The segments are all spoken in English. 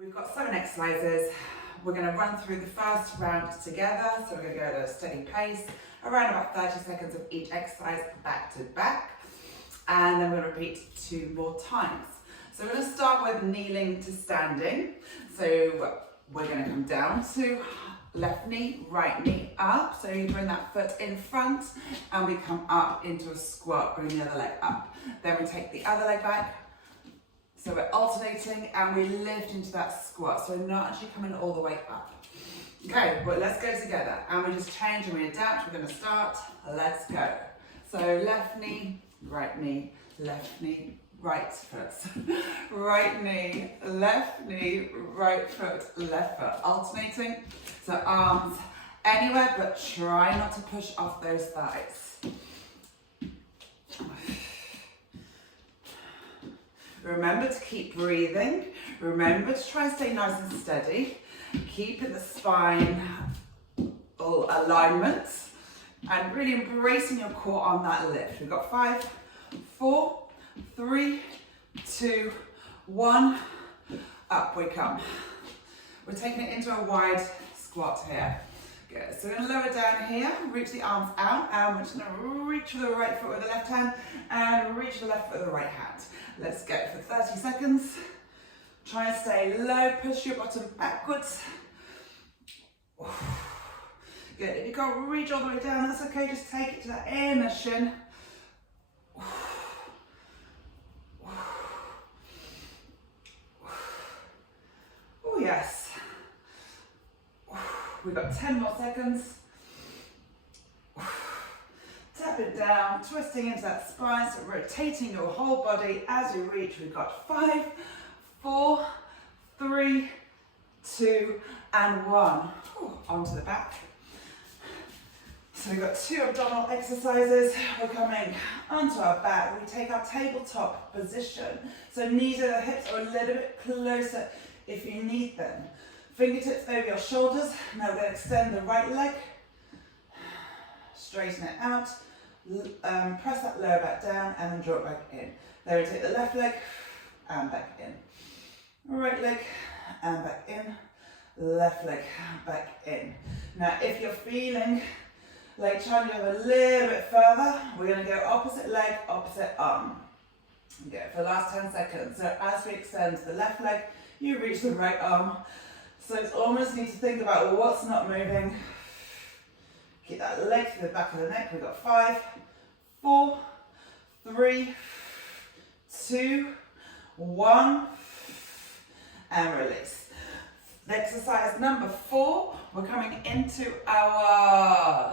We've got 7 exercises. We're going to run through the first round together. So we're going to go at a steady pace, around about 30 seconds of each exercise back to back. And then we're going to repeat 2 more times. So we're going to start with kneeling to standing. So we're going to come down to left knee, right knee up. So you bring that foot in front and we come up into a squat, bring the other leg up. Then we take the other leg back. So we're alternating and we lift into that squat. So we're not actually coming all the way up. Okay, well let's go together. And we just change and we adapt. We're going to start. Let's go. So left knee, right foot. Right knee, right foot, left foot. Alternating. So arms anywhere, but try not to push off those thighs. Remember to keep breathing. Remember to try and stay nice and steady. Keeping the spine alignment and really embracing your core on that lift. We've got 5, 4, 3, 2, 1. Up we come. We're taking it into a wide squat here. Good. So we're going to lower down here, reach the arms out, and we're just going to reach with the right foot with the left hand and reach the left foot with the right hand. Let's go for 30 seconds. Try and stay low, push your bottom backwards. Good. If you can't reach all the way down, that's okay, just take it to that inner shin. Oh yes. We've got 10 more seconds. Tap it down, twisting into that spine, so rotating your whole body as you reach. We've got 5, 4, 3, 2, and 1. Onto the back. So we've got 2 abdominal exercises. We're coming onto our back. We take our tabletop position. So knees over the hips or a little bit closer if you need them. Fingertips over your shoulders. Now we're going to extend the right leg. Straighten it out. Press that lower back down and then draw it back in. Then we take the left leg and back in. Right leg and back in. Left leg back in. Now if you're feeling like trying to go a little bit further, we're going to go opposite leg, opposite arm. Okay, for the last 10 seconds. So as we extend the left leg, you reach the right arm. So it's almost need to think about what's not moving. Keep that leg to the back of the neck. We've got 5, 4, 3, 2, 1, and release. Exercise number 4, we're coming into our,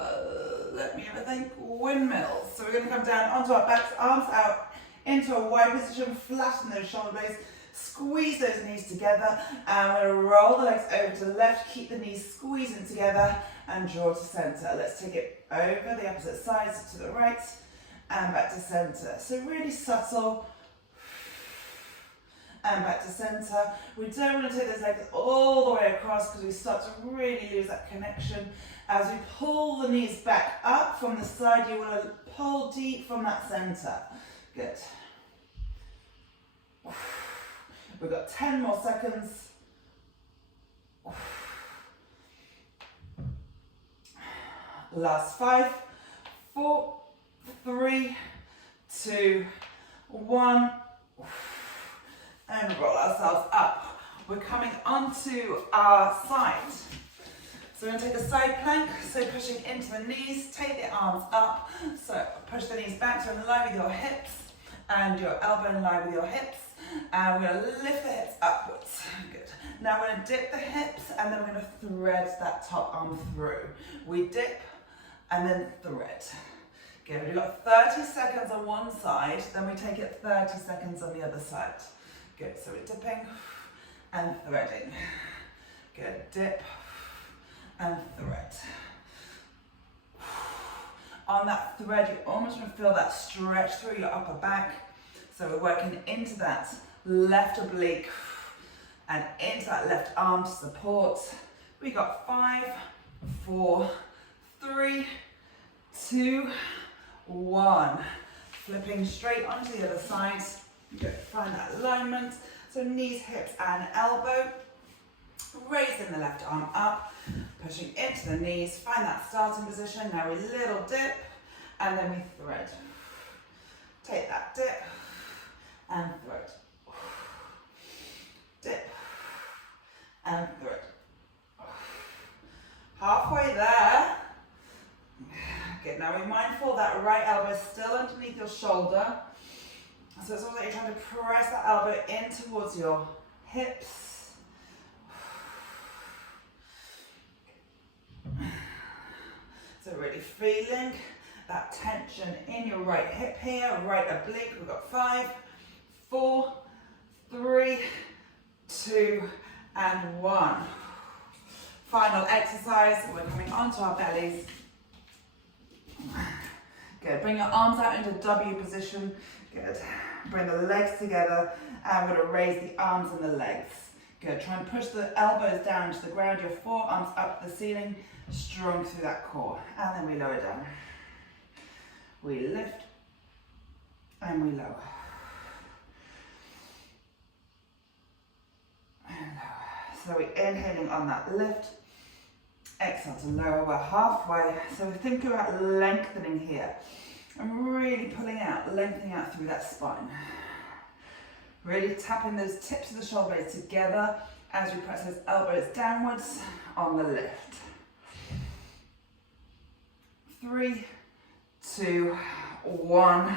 let me have a think, windmills. So we're going to come down onto our backs, arms out, into a wide position, flatten those shoulder blades, squeeze those knees together, and we're going to roll the legs over to the left, keep the knees squeezing together, and draw to center. Let's take it over the opposite sides to the right, and back to center. So really subtle, and back to center. We don't want to take those legs all the way across because we start to really lose that connection. As we pull the knees back up from the side, you want to pull deep from that center. Good. We've got 10 more seconds. Last 5, 4, 3, 2, 1. And roll ourselves up. We're coming onto our side. So we're going to take a side plank, so pushing into the knees, take the arms up. So push the knees back to in line with your hips and your elbow in line with your hips. And we're going to lift the hips upwards. Good. Now we're going to dip the hips and then we're going to thread that top arm through. We dip and then thread. Good. We've got 30 seconds on one side, then we take it 30 seconds on the other side. Good. So we're dipping and threading. Good. Dip and thread. On that thread, you almost want to feel that stretch through your upper back. So we're working into that left oblique and into that left arm to support. We got 5, 4, 3, 2, 1. Flipping straight onto the other side. Good. Find that alignment. So knees, hips, and elbow. Raising the left arm up, pushing into the knees, find that starting position. Now we little dip, and then we thread. Take that dip, and thread. Dip, and thread. Halfway there. Good, now be mindful that right elbow is still underneath your shoulder. So it's almost like you're trying to press that elbow in towards your hips. So really feeling that tension in your right hip here, right oblique. We've got 5, 4, 3, 2, and 1. Final exercise, we're coming onto our bellies. Good, bring your arms out into W position. Good, bring the legs together, and we're going to raise the arms and the legs. Good, try and push the elbows down to the ground, your forearms up to the ceiling, strong through that core. And then we lower down. We lift, and we lower. And lower. So we're inhaling on that lift. Exhale to lower, we're halfway. So think about lengthening here. And really pulling out, lengthening out through that spine. Really tapping those tips of the shoulder blades together as we press those elbows downwards on the lift. 3, 2, 1,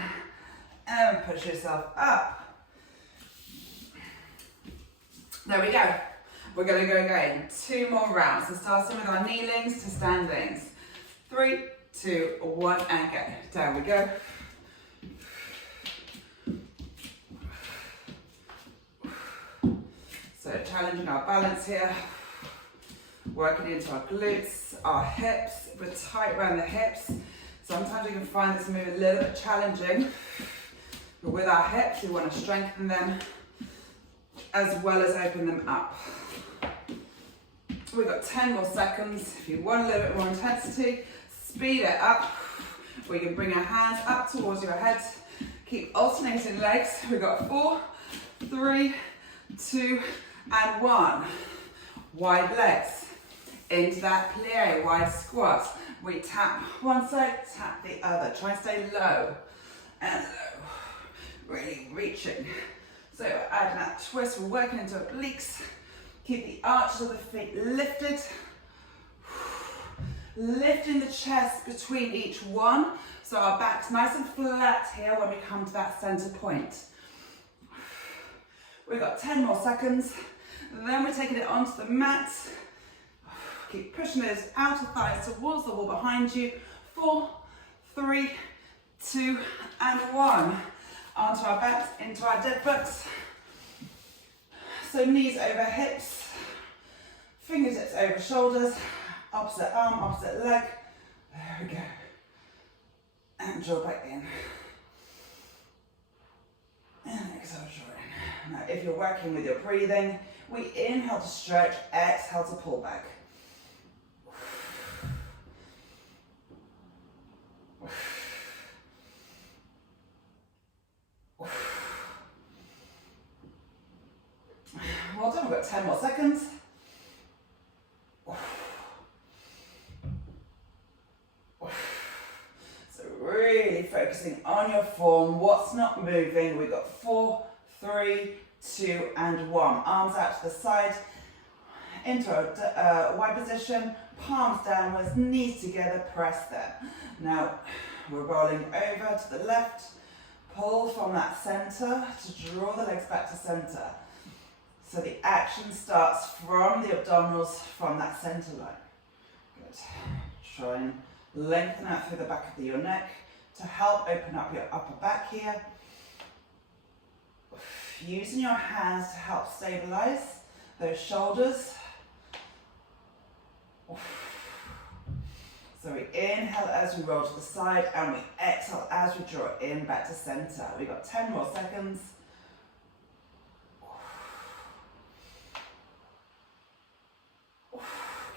and push yourself up. There we go. We're going to go again. 2 more rounds. So starting with our kneelings to standings. 3, 2, 1, and go. Down we go. So challenging our balance here. Working into our glutes, our hips. We're tight around the hips. Sometimes you can find this move a little bit challenging. But with our hips, we want to strengthen them as well as open them up. We've got 10 more seconds. If you want a little bit more intensity, speed it up. We can bring our hands up towards your head. Keep alternating legs. We've got 4, 3, 2, and 1. Wide legs. Into that plie, wide squat. We tap one side, tap the other. Try and stay low and low. Really reaching. So adding that twist, we're working into obliques. Keep the arches of the feet lifted. Lifting the chest between each one. So our back's nice and flat here when we come to that center point. We've got 10 more seconds. Then we're taking it onto the mat. Keep pushing those outer thighs towards the wall behind you. 4, 3, 2, and 1. Onto our backs, into our dead bugs. So knees over hips, fingertips over shoulders, opposite arm, opposite leg. There we go. And draw back in. And exhale, draw in. Now if you're working with your breathing, we inhale to stretch, exhale to pull back. Well done, we've got 10 more seconds. So really focusing on your form, what's not moving. We've got 4, 3, 2, and 1. Arms out to the side, into a wide position, palms downwards, knees together, press there. Now we're rolling over to the left, pull from that center to draw the legs back to center. So the action starts from the abdominals, from that center line. Good. Try and lengthen out through the back of your neck to help open up your upper back here. Using your hands to help stabilize those shoulders. So we inhale as we roll to the side and we exhale as we draw in back to center. We've got 10 more seconds.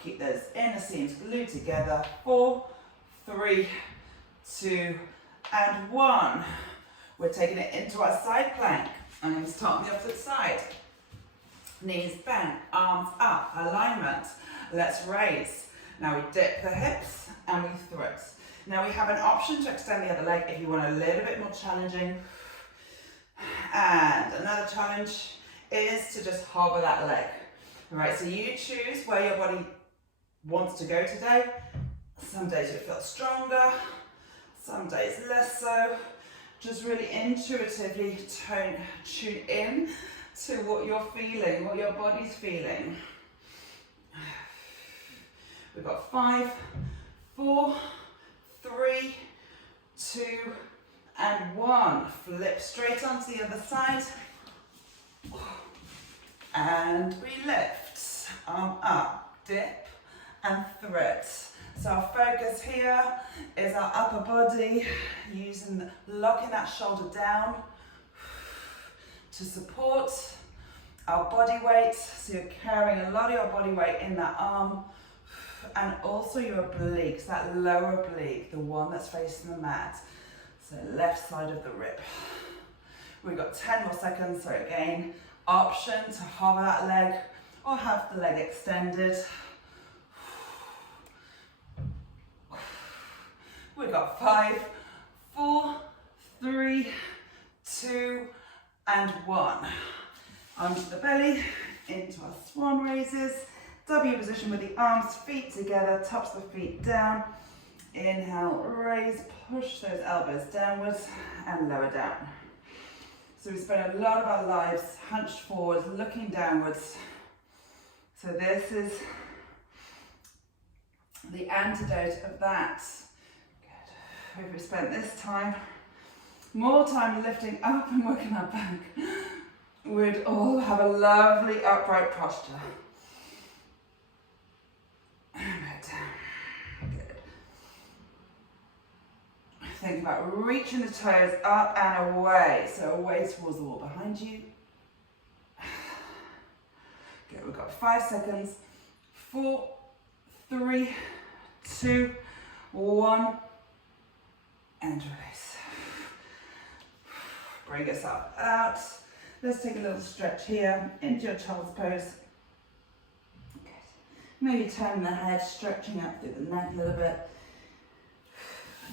Keep those inner seams glued together. 4, 3, 2, and 1. We're taking it into our side plank. I'm going to start on the opposite side. Knees bent, arms up, alignment. Let's raise. Now we dip the hips and we throw it. Now we have an option to extend the other leg if you want a little bit more challenging. And another challenge is to just hover that leg. All right, so you choose where your body wants to go today. Some days you feel stronger, some days less so. Just really intuitively tune in to what you're feeling, what your body's feeling. We've got 5, 4, 3, 2, and 1. Flip straight onto the other side. And we lift. Arm up, dip, and thread. So our focus here is our upper body, locking that shoulder down to support our body weight. So you're carrying a lot of your body weight in that arm, and also your obliques, that lower oblique, the one that's facing the mat. So left side of the rib. We've got 10 more seconds, so again, option to hover that leg or have the leg extended. We've got 5, 4, 3, 2, and 1. Onto the belly, into our swan raises. W position with the arms, feet together, tops of the feet down. Inhale, raise, push those elbows downwards and lower down. So we spend a lot of our lives hunched forward, looking downwards. So this is the antidote of that. Good. If we spent this time, more time lifting up and working our back, we'd all have a lovely upright posture. And back down. Good. Think about reaching the toes up and away. So away towards the wall behind you. Good, we've got 5 seconds. 4, 3, 2, 1. And release. Bring us up, out. Let's take a little stretch here into your child's pose. Good. Maybe turn the head, stretching up through the neck a little bit.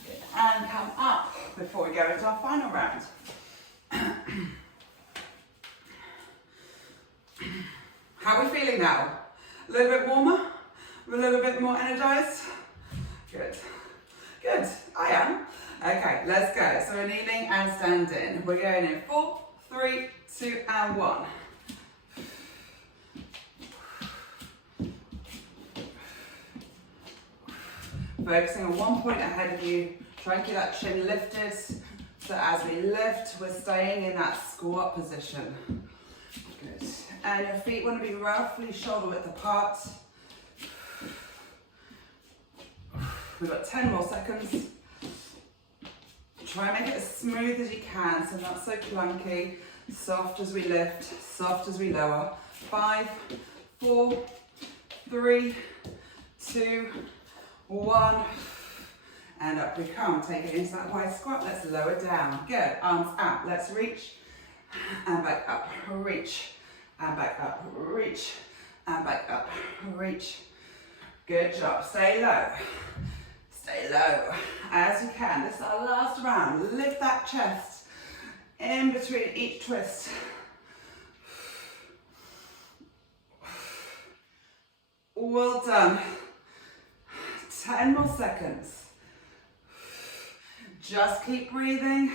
Good. And come up before we go into our final round. How are we feeling now? A little bit warmer? A little bit more energized? Good. Good. I am. Okay, let's go. So we're kneeling and standing. We're going in 4, 3, 2, and 1. Focusing on one point ahead of you. Try and keep that chin lifted. So as we lift, we're staying in that squat position. Good. And your feet want to be roughly shoulder width apart. We've got 10 more seconds. Try and make it as smooth as you can, so not so clunky. Soft as we lift, soft as we lower. 5, 4, 3, 2, 1. And up we come. Take it into that wide squat. Let's lower down. Good. Arms out. Let's reach and back up. Reach and back up. Reach and back up. Reach. Good job. Stay low. Stay low as you can. This is our last round. Lift that chest in between each twist. Well done. 10 more seconds. Just keep breathing.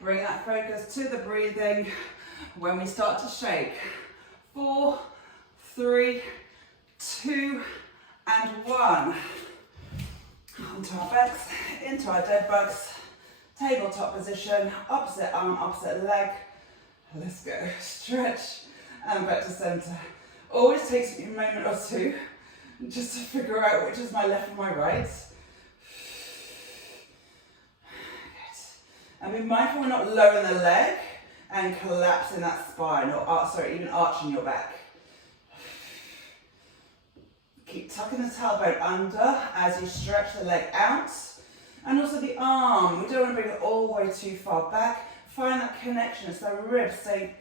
Bring that focus to the breathing. When we start to shake, 4, 3, 2, and 1. Onto our backs, into our dead bugs, tabletop position, opposite arm, opposite leg. Let's go, stretch, and back to center. Always takes me a moment or two just to figure out which is my left and my right. Good. And be mindful we're not lowering the leg and collapsing that spine, or even arching your back. Keep tucking the tailbone under as you stretch the leg out. And also the arm, we don't want to bring it all the way too far back. Find that connection so the ribs stay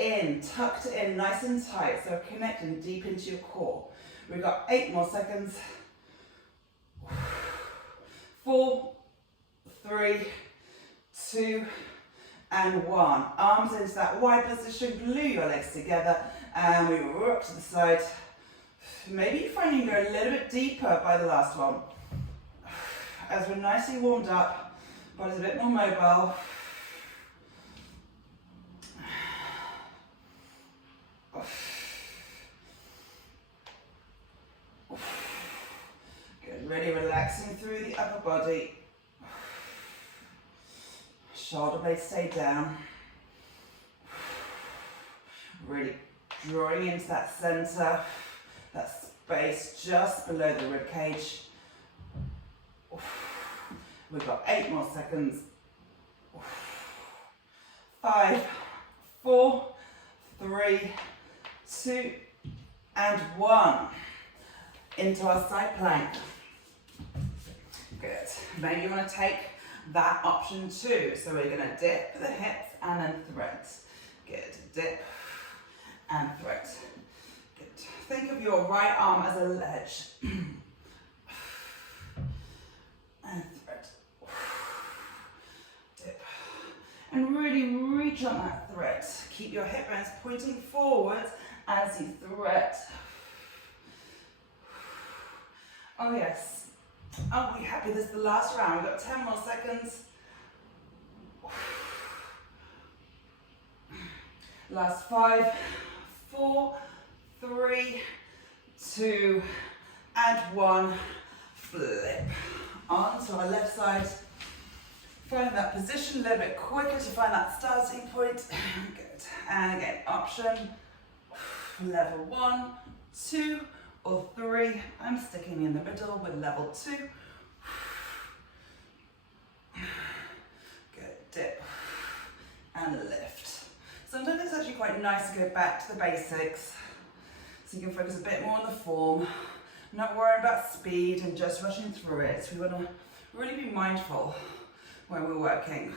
in, tucked in, nice and tight. So connecting deep into your core. We've got 8 more seconds. 4, 3, 2, and 1. Arms into that wide position, glue your legs together, and we rock to the side. Maybe you find you can go a little bit deeper by the last one. As we're nicely warmed up, body's a bit more mobile. Good, really relaxing through the upper body. Shoulder blades stay down. Really drawing into that center, that space just below the rib cage. We've got 8 more seconds. 5, 4, 3, 2, and 1. Into our side plank. Good. Maybe you want to take that option too. So we're going to dip the hips and then thread. Good. Dip and thread. Good. Think of your right arm as a ledge. And thread. Dip. And really reach on that thread. Keep your hip bones pointing forward as you thread. Oh yes. Aren't we happy this is the last round? We've got 10 more seconds. Last 5, 4, 3, 2, and 1. Flip onto our left side. Find that position a little bit quicker to find that starting point. Good. And again, option. Level 1, 2, or 3. I'm sticking in the middle with level 2. Good. Dip and lift. Sometimes it's actually quite nice to go back to the basics so you can focus a bit more on the form, not worry about speed and just rushing through it. We want to really be mindful when we're working.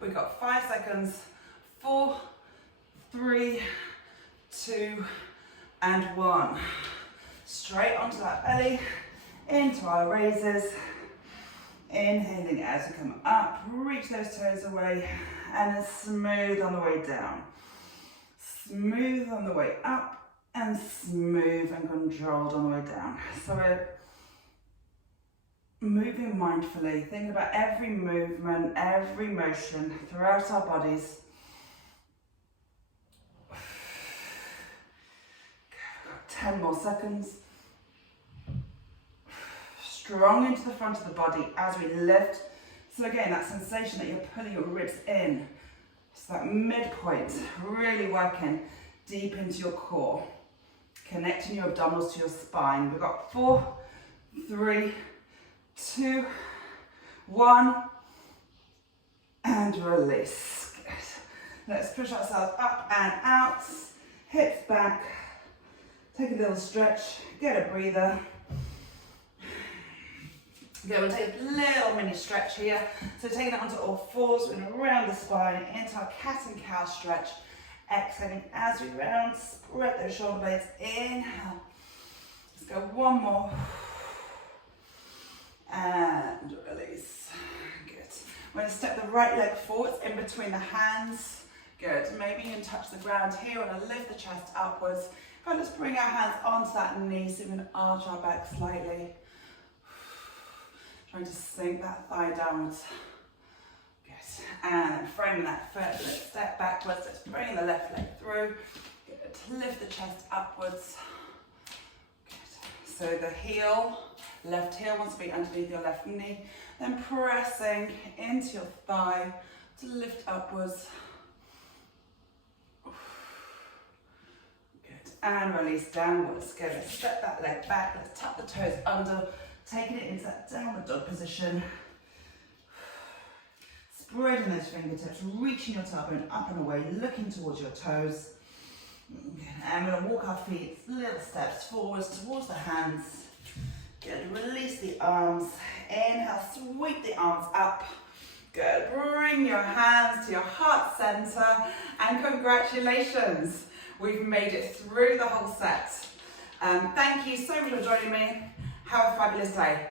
We've got 5 seconds. 4, 3, 2, and 1. Straight onto that belly, into our raises. Inhaling as we come up, reach those toes away, and then smooth on the way down. Smooth on the way up, and smooth and controlled on the way down. So we're moving mindfully, thinking about every movement, every motion throughout our bodies. 10 more seconds. Strong into the front of the body as we lift. So again, that sensation that you're pulling your ribs in. So that midpoint, really working deep into your core. Connecting your abdominals to your spine. We've got 4, 3, 2, 1, and release. Good. Let's push ourselves up and out. Hips back. Take a little stretch. Get a breather. Good, we'll take a little mini stretch here. So taking it onto all fours, we're going to round the spine into our cat and cow stretch. Exhaling as we round, spread those shoulder blades. Inhale. Let's go one more. And release. Good. We're going to step the right leg forwards in between the hands. Good. Maybe you can touch the ground here. We're going to lift the chest upwards. And let's bring our hands onto that knee so we can arch our back slightly. Trying to sink that thigh downwards. Good. And framing that foot, let's step backwards. Let's bring the left leg through. Good. Lift the chest upwards. Good. So the heel, left heel wants to be underneath your left knee. Then pressing into your thigh to lift upwards. Good. And release downwards. Good. Let's step that leg back. Let's tuck the toes under. Taking it into that downward dog position. Spreading those fingertips, reaching your tailbone up and away, looking towards your toes. And we're going to walk our feet little steps forwards towards the hands. Good. Release the arms. Inhale, sweep the arms up. Good. Bring your hands to your heart center and congratulations. We've made it through the whole set. Thank you so much for joining me. Have a fabulous day.